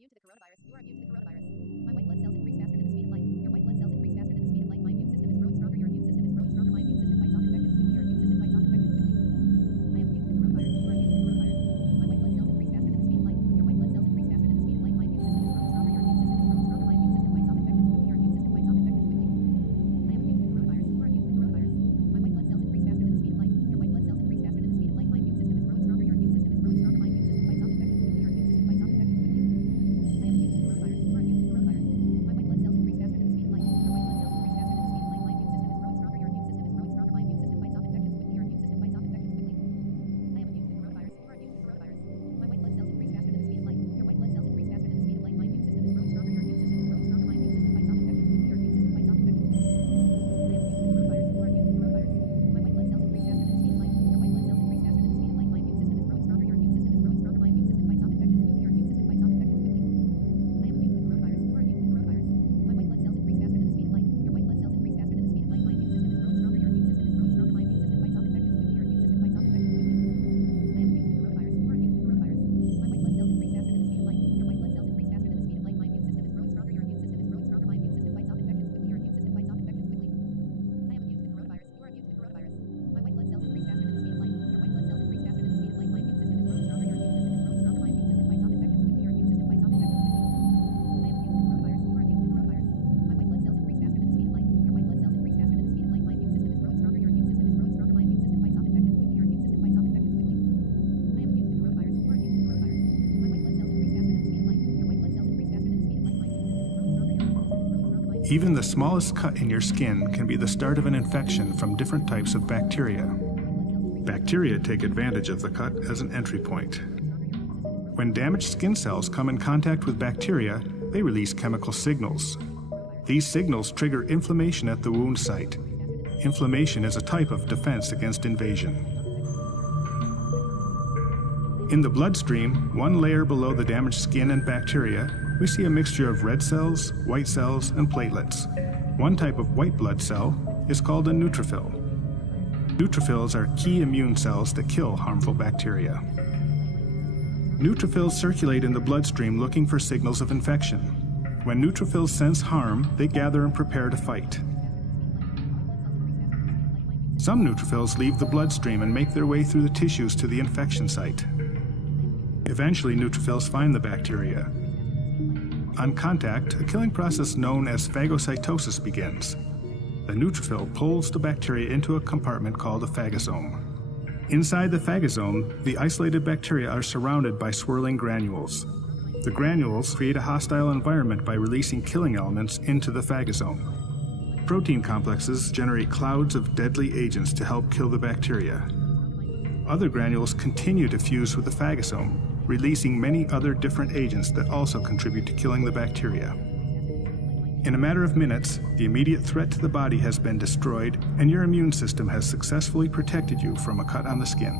immune to the coronavirus. You are immune to the coronavirus. My white blood cells increase faster than the speed of light. Your white blood cells increase faster than the speed of light. My immune system is growing stronger. Your immune system is growing stronger. My immune system fights off infections quickly. Your immune system fights off infections quickly. I am immune to the coronavirus. You are immune to the coronavirus. My white blood cells increase faster than the speed of light. Your white blood cells increase faster than the speed of light. My immune system is growing stronger. Your immune system is growing stronger. My immune system fights off infections quickly. Your immune system fights off infections quickly. I am immune to the coronavirus. You are immune to the coronavirus. My white blood cells increase faster than the speed of light. Your white blood cells increase faster than the speed of light. My immune system is growing stronger. Your immune system is growing stronger. My immune system fights off infections quickly. Your immune system fights off infections quickly. I am immune to the coronavirus. You are immune to the coronavirus. My white blood cells increase faster than the speed of light. Your white blood cells increase faster than the speed of light. My immune system is growing stronger. Your immune system is growing stronger. My immune system fights off infections quickly. Your immune system fights off infections quickly. I am immune to the coronavirus. You are immune to the coronavirus. My white blood cells increase faster than the speed of light. Your white blood cells increase faster than the speed of light. My immune system is growing stronger. Your immune system is growing stronger. My immune system fights off infections quickly. Your immune system fights off infections quickly. I am immune to the coronavirus. You are immune to the coronavirus. My white blood cells increase faster than the speed of light. Your white blood cells increase faster than the speed of light. My immune system is growing stronger. Your immune system is growing stronger. My immune system fights off infections quickly. Your immune system fights off infections quickly. I am immune to the coronavirus. You are immune to the coronavirus. My white blood cells increase faster than the speed of light. Your white blood cells increase faster than the speed of light. My immune system is growing stronger. Your immune system is growing stronger. My immune system fights off infections quickly. Your immune system fights off infections quickly. I am immune to the coronavirus. You are immune to the coronavirus. My white blood cells increase faster than the speed of light. Your white blood cells increase faster than the speed of light. My immune system is growing stronger. Your immune system is growing stronger. My immune system fights off infections quickly. Your immune system fights off infections quickly. I am immune to the coronavirus. You are immune to the coronavirus. My white blood cells increase faster than the speed of light. Your white blood cells increase faster than the speed of light. My immune system is growing stronger. Your immune system is growing stronger. My immune system fights off infections quickly. Your immune system fights off infections quickly. I am immune to the coronavirus. You are immune to the coronavirus. My white blood cells increase faster than the speed of light. Your white blood cells increase faster than the speed of light. My immune system is growing stronger. Your immune system is growing stronger. My immune system fights off infections quickly. Your immune system fights off infections quickly. I am immune to the coronavirus. You are immune to the coronavirus. My white blood cells increase faster than the speed of light. Your white blood cells increase faster than the speed of light. My immune system is growing stronger. Your immune system is growing stronger. My Even the smallest cut in your skin can be the start of an infection from different types of bacteria. Bacteria take advantage of the cut as an entry point. When damaged skin cells come in contact with bacteria, they release chemical signals. These signals trigger inflammation at the wound site. Inflammation is a type of defense against invasion. In the bloodstream, one layer below the damaged skin and bacteria, we see a mixture of red cells, white cells, and platelets. One type of white blood cell is called a neutrophil. Neutrophils are key immune cells that kill harmful bacteria. Neutrophils circulate in the bloodstream looking for signals of infection. When neutrophils sense harm, they gather and prepare to fight. Some neutrophils leave the bloodstream and make their way through the tissues to the infection site. Eventually, neutrophils find the bacteria. On contact, a killing process known as phagocytosis begins. The neutrophil pulls the bacteria into a compartment called a phagosome. Inside the phagosome, the isolated bacteria are surrounded by swirling granules. The granules create a hostile environment by releasing killing elements into the phagosome. Protein complexes generate clouds of deadly agents to help kill the bacteria. Other granules continue to fuse with the phagosome, releasing many other different agents that also contribute to killing the bacteria. In a matter of minutes, the immediate threat to the body has been destroyed, and your immune system has successfully protected you from a cut on the skin.